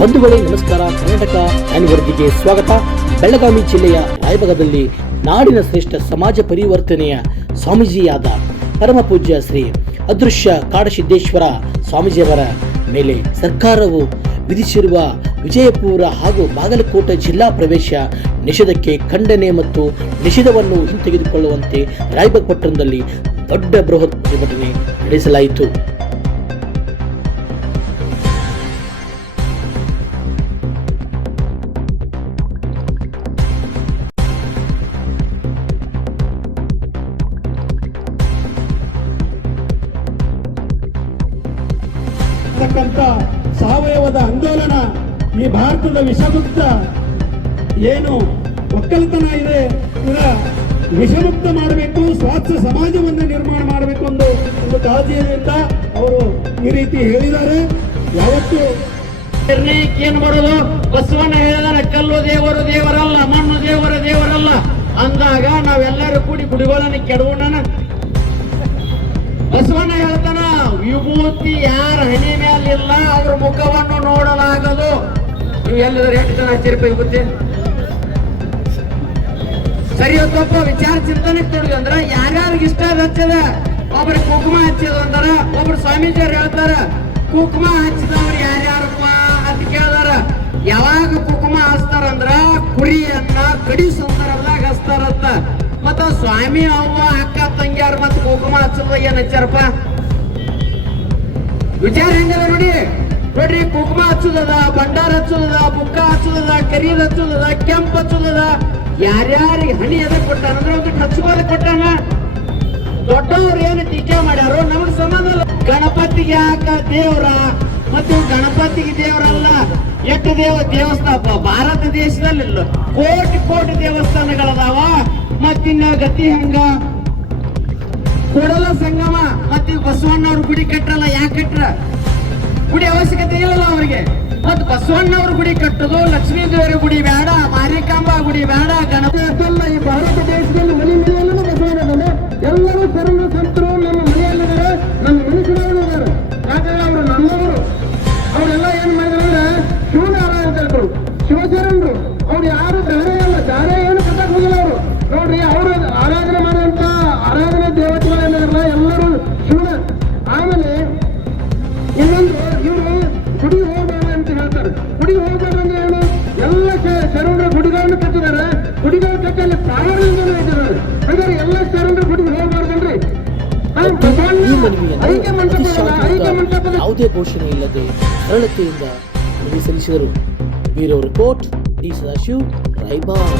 ಬಂಧುಗಳೇ ನಮಸ್ಕಾರ. ಕರ್ನಾಟಕ ವರದಿಗೆ ಸ್ವಾಗತ. ಬೆಳಗಾವಿ ಜಿಲ್ಲೆಯ ರಾಯಬಾಗದಲ್ಲಿ ನಾಡಿನ ಶ್ರೇಷ್ಠ ಸಮಾಜ ಪರಿವರ್ತನೆಯ ಸ್ವಾಮೀಜಿಯಾದ ಪರಮ ಪೂಜ್ಯ ಶ್ರೀ ಅದೃಶ್ಯ ಕಾಡಸಿದ್ದೇಶ್ವರ ಸ್ವಾಮೀಜಿಯವರ ಮೇಲೆ ಸರ್ಕಾರವು ವಿಧಿಸಿರುವ ವಿಜಯಪುರ ಹಾಗೂ ಬಾಗಲಕೋಟೆ ಜಿಲ್ಲಾ ಪ್ರವೇಶ ನಿಷೇಧಕ್ಕೆ ಖಂಡನೆ ಮತ್ತು ನಿಷೇಧವನ್ನು ಹಿಂತೆಗೆದುಕೊಳ್ಳುವಂತೆ ರಾಯಬಾಗ್ ಪಟ್ಟಣದಲ್ಲಿ ದೊಡ್ಡ ಬೃಹತ್ ಪ್ರತಿಭಟನೆ ನಡೆಸಲಾಯಿತು. ಸಾವಯವದ ಆಂದೋಲನ ಈ ಭಾರತದ ವಿಷಮುಕ್ತ ಏನು ಒಕ್ಕಲ್ತನ ಇದೆ ಇದರ ವಿಷಮುಕ್ತ ಮಾಡಬೇಕು, ಸ್ವಾಸ್ಥ್ಯ ಸಮಾಜವನ್ನು ನಿರ್ಮಾಣ ಮಾಡಬೇಕು ಒಂದು ಕಾಳಜಿಯಿಂದ ಅವರು ಈ ರೀತಿ ಹೇಳಿದ್ದಾರೆ. ಯಾವತ್ತು ನಿರ್ಣಯಕ್ಕೆ ಏನು ಮಾಡೋದು? ಬಸವಣ್ಣ ಹೇಳಿದಾರೆ, ಕಲ್ಲು ದೇವರು ದೇವರಲ್ಲ, ಮಣ್ಣು ದೇವರಲ್ಲ ಅಂದಾಗ ನಾವೆಲ್ಲರೂ ಕೂಡಿ ಗುಡಿಗಳನ್ನು ಕೆಡಗೋಣ. ಬಸವಣ್ಣ ಹೇಳ್ತಾನ, ವಿಭೂತಿ ಯಾರ ಹಣೆ ಮೇಲಿಲ್ಲ ಅವ್ರ ಮುಖವನ್ನು ನೋಡಲಾಗದು. ನೀವು ಎಲ್ಲರೂ ಎಷ್ಟು ಜನ ಹಚ್ಚಿರಪ್ಪ ವಿಭೂತಿ? ಸರಿ ತಪ್ಪ ವಿಚಾರ ಚಿಂತನೆ ತೊಡಗಿ ಅಂದ್ರ ಯಾರ್ಯಾರಿಗೆ ಇಷ್ಟ ಹಚ್ಚದ. ಒಬ್ರು ಕುಂಕುಮ ಹಚ್ಚದ ಅಂತಾರ, ಒಬ್ರು ಸ್ವಾಮೀಜಿಯವ್ರು ಹೇಳ್ತಾರ ಕುಂಕುಮ ಹಚ್ಚಿದವ್ರು ಯಾರ್ಯಾರಪ್ಪ ಅಂತ ಕೇಳ್ದಾರ. ಯಾವಾಗ ಕುಂಕುಮ ಹಚ್ತಾರಂದ್ರ ಕುರಿಯನ್ನ ಕಡಿ ಸಂದರ್ಭದಾಗ ಹಚ್ತಾರಂತ. ಮತ್ತ ಸ್ವಾಮಿ ಅವ್ವ ಅಕ್ಕ ತಂಗಿಯಾರ ಮತ್ತ ಕುಂಕುಮ ಹಚ್ಚದ ಏನ್ ಹಚ್ಚಾರಪ್ಪ? ವಿಚಾರ ಹೆಂಗದ ನೋಡ್ರಿ. ಕುಂಕುಮ ಹಚ್ಚುದದ, ಭಂಡಾರ ಹಚ್ಚುದದ, ಬುಕ್ಕ ಹಚ್ಚುದದ, ಕರಿದ ಹಚ್ಚುದದ, ಕೆಂಪ್ ಹಚ್ಚುದದ. ಯಾರ್ಯಾರಿಗೆ ಹಣಿ ಎದ ಕೊಟ್ಟಾನ ಅಂದ್ರೆ ಒಂದು ಹಚ್ಚುಗೋದ ಕೊಟ್ಟಾನ. ದೊಡ್ಡವ್ರು ಏನು ಟೀಕೆ ಮಾಡ್ಯಾರೋ ನಮಗ್ ಸಂಬಂಧ ಇಲ್ಲ. ಗಣಪತಿಗೆ ಯಾಕ ದೇವ್ರ ಮತ್ತು ಗಣಪತಿಗೆ ದೇವರಲ್ಲ. ಎಷ್ಟು ದೇವಸ್ಥಾನ ಭಾರತ ದೇಶದಲ್ಲಿ ಕೋಟಿ ದೇವಸ್ಥಾನಗಳದಾವ. ಮತ್ತಿನ್ನ ಗತಿ ಹಂಗ ಕೂಡಲ ಸಂಗಮ ಮತ್ತೆ ಬಸವಣ್ಣವ್ರ ಗುಡಿ ಕಟ್ಟಲ್ಲ. ಯಾಕೆ ಕಟ್ರ? ಗುಡಿ ಅವಶ್ಯಕತೆ ಇಲ್ಲಲ್ಲ ಅವ್ರಿಗೆ. ಮತ್ ಬಸವಣ್ಣವ್ರ ಗುಡಿ ಕಟ್ಟೋದು, ಲಕ್ಷ್ಮೀ ದೇವರ ಗುಡಿ ಬೇಡ, ಮಾರಿಕಾಂಬಾ ಗುಡಿ ಬೇಡ, ಗಣಪತಿ ಅಷ್ಟಲ್ಲ. ಈ ಭಾರತ ದೇಶದಲ್ಲಿ ಮನೆಯಲ್ಲೂ ಬಸವಣ್ಣ ಎಲ್ಲರೂ ಶರಣ ಸಂತರು ನಮ್ಮ ಮನೆಯಲ್ಲಿದ್ದಾರೆ, ನಮ್ಮ ಮನುಷ್ಯರಾಗಿದ್ದಾರೆ. ಯಾಕಂದ್ರೆ ಅವರು ನಮ್ಮವರು. ಅವರೆಲ್ಲ ಏನ್ ಮಾಡಿದ್ರೆ ಶಿವನಾರ ಅಂತ ಹೇಳ್ತಾರೆ, ಶಿವಶರಣರು. ಅವ್ರು ಯಾರು ಧಾರೆ ಅಲ್ಲ, ಧಾರೆ ಏನು ಕಟ್ಟಕ್ ಹೋಗಿಲ್ಲ ಅವರು. ನೋಡ್ರಿ, ಅವರು ಆರಾಧನೆ ಮಾಡುವಂತ ಆರಾಧನೆ ದೇವತೆಗಳೇನಿರಲ್ಲ ಎಲ್ಲರೂ ಶಿವನ. ಆಮೇಲೆ ಇನ್ನೊಂದು, ಇವರು ಗುಡಿ ಹೋಗಬೇಡ ಅಂತ ಹೇಳ್ತಾರೆ. ಗುಡಿ ಹೋಗಬೇಡ ಅಂದ್ರೆ ಏನು? ಎಲ್ಲ ಶರಣರ ಗುಡಿಗಳನ್ನು ಕಟ್ಟಿದ್ದಾರೆ. ಗುಡಿಗಳು ಕಟ್ಟಲ್ಲಿ ಪ್ರಾರಂಭ ಇದ್ದಾರೆ. ಹಾಗಾದ್ರೆ ಎಲ್ಲ ಶರಣರ ಗುಡಿಗೆ ಹೋಗಬಾರ್ದಲ್ರಿ. ಯಾವುದೇ ಘೋಷಣೆ ಇಲ್ಲದೆ ಸರಳತೆಯಿಂದ ಮನವಿ ಸಲ್ಲಿಸಿದರು. Bureau report, D Sadashiv, Raibag.